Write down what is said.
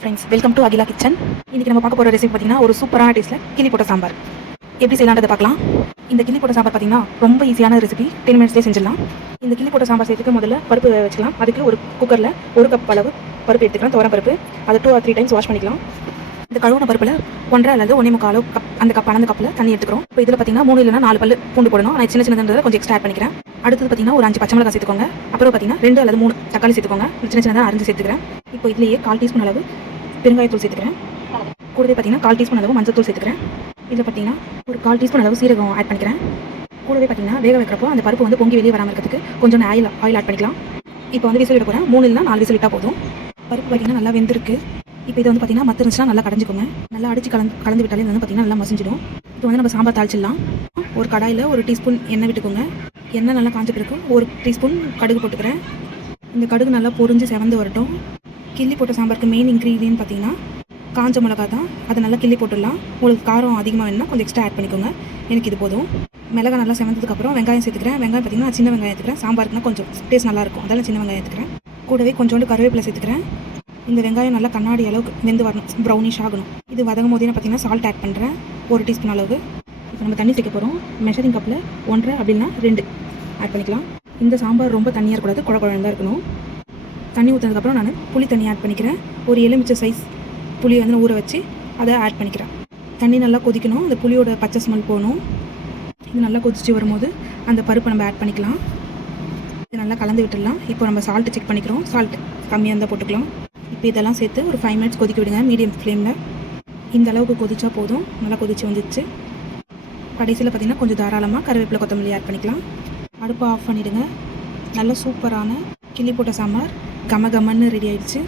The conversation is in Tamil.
Friends welcome to Akila kitchen இன்றைக்கி நம்ம பார்க்க போகிற ரெசிபி பார்த்தீங்கன்னா ஒரு சூப்பரான டேஸ்ட்டில் கிளி போட்ட சாம்பார். எப்படி செய்யலான்றதை பார்க்கலாம். இந்த கிளி போட்ட சாம்பார் பார்த்தீங்கன்னா ரொம்ப ஈஸியான ரெசிபி டென் மினிட்ஸ்லேயே செஞ்சிடலாம். இந்த கிளி போட்ட சாம்பார் செய்யறதுக்கு முதல்ல பருப்பு வச்சுக்கலாம். அதுக்கு ஒரு குக்கரில் ஒரு கப் அளவு பருப்பு எடுத்துக்கலாம். துவரம் பருப்பு. அதை two or three times wash பண்ணிக்கலாம். இந்த கழுவுன பருப்பில் ஒன்றரை அல்லது ஒன்றே முக்கால் அளவு கப் அந்த கப் அந்த கப்பில் தண்ணி எடுத்துக்கிறோம். இப்போ இதில் பார்த்தீங்கன்னா மூணு இல்லைனா நாலு பல்லு பூண்டு போடணும். நான் சின்ன சின்னதுன்றதை கொஞ்சம் எக்ஸ்ட்ரா ஆட் பண்ணிக்கிறேன். அடுத்தது பார்த்தீங்கன்னா ஒரு அஞ்சு பச்சை மிளகாய் சேர்த்துக்கோங்க. அப்புறம் பார்த்தீங்கன்னா ரெண்டு அல்லது மூணு தக்காளி சேர்த்துக்கோங்க. சின்ன சின்னதாக அரிஞ்சு சேர்த்துக்கிறேன். இப்போ இதுலேயே கால் டீஸ்பூன் அளவு பெருங்காயத்தூள் சேர்த்துக்கிறேன். கூடவே பார்த்தீங்கன்னா கால் டீஸ்பூன் அளவு மஞ்சள் தூள் சேர்த்துக்கிறேன். இதில் பார்த்தீங்கன்னா ஒரு கால் டீஸ்பூன் அளவு சீரகம் ஆட் பண்ணிக்கிறேன். கூடவே பார்த்தீங்கன்னா வேக வைக்கிறப்போ அந்த பருப்பு வந்து பொங்கி வெளியே வராமல் இருக்கிறதுக்கு கொஞ்சம் ஆயில் ஆயில் ஆட் பண்ணிக்கலாம். இப்போ வந்து விசில் விட போகிறேன் மூணு இல்லைனா நாலு விசில் விட்டால் போதும். பருப்பு பார்த்தீங்கன்னா நல்லா வெந்திருக்கு. இப்போ இது வந்து பார்த்தீங்கன்னா மற்ற இருந்துச்சுன்னா நல்லா கடைஞ்சிக்கோங்க. நல்லா அடிச்சு கலந்து கலந்து விட்டாலே இது வந்து பார்த்தீங்கன்னா நல்லா மசிஞ்சிடும். இப்போ வந்து நம்ம சாம்பார் தாளிச்சிடலாம். ஒரு கடாயில் ஒரு டீஸ்பூன் எண்ணெய் விட்டுக்கோங்க. எண்ணெய் நல்லா காஞ்ச பிறகு ஒரு டீஸ்பூன் கடுகு போட்டுக்கிறேன். இந்த கடுகு நல்லா பொறிஞ்சு செவந்து வரட்டும். கிள்ளி போட்ட சாம்பாருக்கு மெயின் இன்க்ரீடியன்ட் பார்த்தீங்கன்னா காஞ்ச மிளகா தான். அதை நல்லா கிள்ளி போட்டுடலாம். உங்களுக்கு காரம் அதிகமாக வேணும்னா கொஞ்சம் எக்ஸ்ட்ரா ஆட் பண்ணிக்கோங்க. எனக்கு இது போதும். மிளகா நல்லா செவந்ததுக்கப்புறம் வெங்காயம் சேர்த்துக்கிறேன். வெங்காயம் பார்த்தீங்கன்னா சின்ன வெங்காயம் எடுத்துக்கிறேன். சாம்பாருக்குனா கொஞ்சம் டேஸ்ட் நல்லாயிருக்கும் அதெல்லாம் சின்ன வெங்காயம் எடுத்துக்கிறேன். கூடவே கொஞ்சோண்டு கருவேப்பிலை சேர்த்துக்கிறேன். இந்த வெங்காயம் நல்லா கண்ணாடி அளவுக்கு வெந்து வரணும். ப்ரௌனிஷ் ஆகணும். இது வதங்கும் போதே நான் பார்த்தீங்கன்னா சால்ட் ஆட் பண்ணுறேன் ஒரு டீஸ்பூன் அளவு. இப்போ நம்ம தண்ணி சேர்க்க போகிறோம் மெஷரிங் கப்பில் ஒன்றரை அப்படின்னா ரெண்டு. ஆட் பண்ணிக்கலாம். இந்த சாம்பார் ரொம்ப தண்ணியாக இருக்கக்கூடாது. குழ குழந்தான் இருக்கணும். தண்ணி ஊற்றினதுக்கப்புறம் நான் புளி தண்ணி ஆட் பண்ணிக்கிறேன். ஒரு எலுமிச்சை சைஸ் புளியை வந்து ஊற வச்சு அதை ஆட் பண்ணிக்கிறேன். தண்ணி நல்லா கொதிக்கணும். அந்த புளியோட பச்சை ஸ்மெல் போகணும். இது நல்லா கொதிச்சு வரும்போது அந்த பருப்பை நம்ம ஆட் பண்ணிக்கலாம். இது நல்லா கலந்து விட்டுடலாம். இப்போ நம்ம சால்ட்டு செக் பண்ணிக்கிறோம். சால்ட் கம்மியாக இருந்தால் போட்டுக்கலாம். இப்போ இதெல்லாம் சேர்த்து ஒரு ஃபைவ் மினிட்ஸ் கொதிக்க விடுங்க. மீடியம் ஃப்ளேமில் இந்த அளவுக்கு கொதிச்சா போதும். நல்லா கொதிச்சு வந்துடுச்சு கடைசியில் பார்த்தீங்கன்னா கொஞ்சம் தாராளமாக கருவேப்பிலை கொத்தமல்லி ஆட் பண்ணிக்கலாம். அடுப்பை ஆஃப் பண்ணிவிடுங்க நல்ல சூப்பரான கிள்ளி போட்ட சாம்பார். கமகமன்னு ரெடி ஆயிடுச்சு.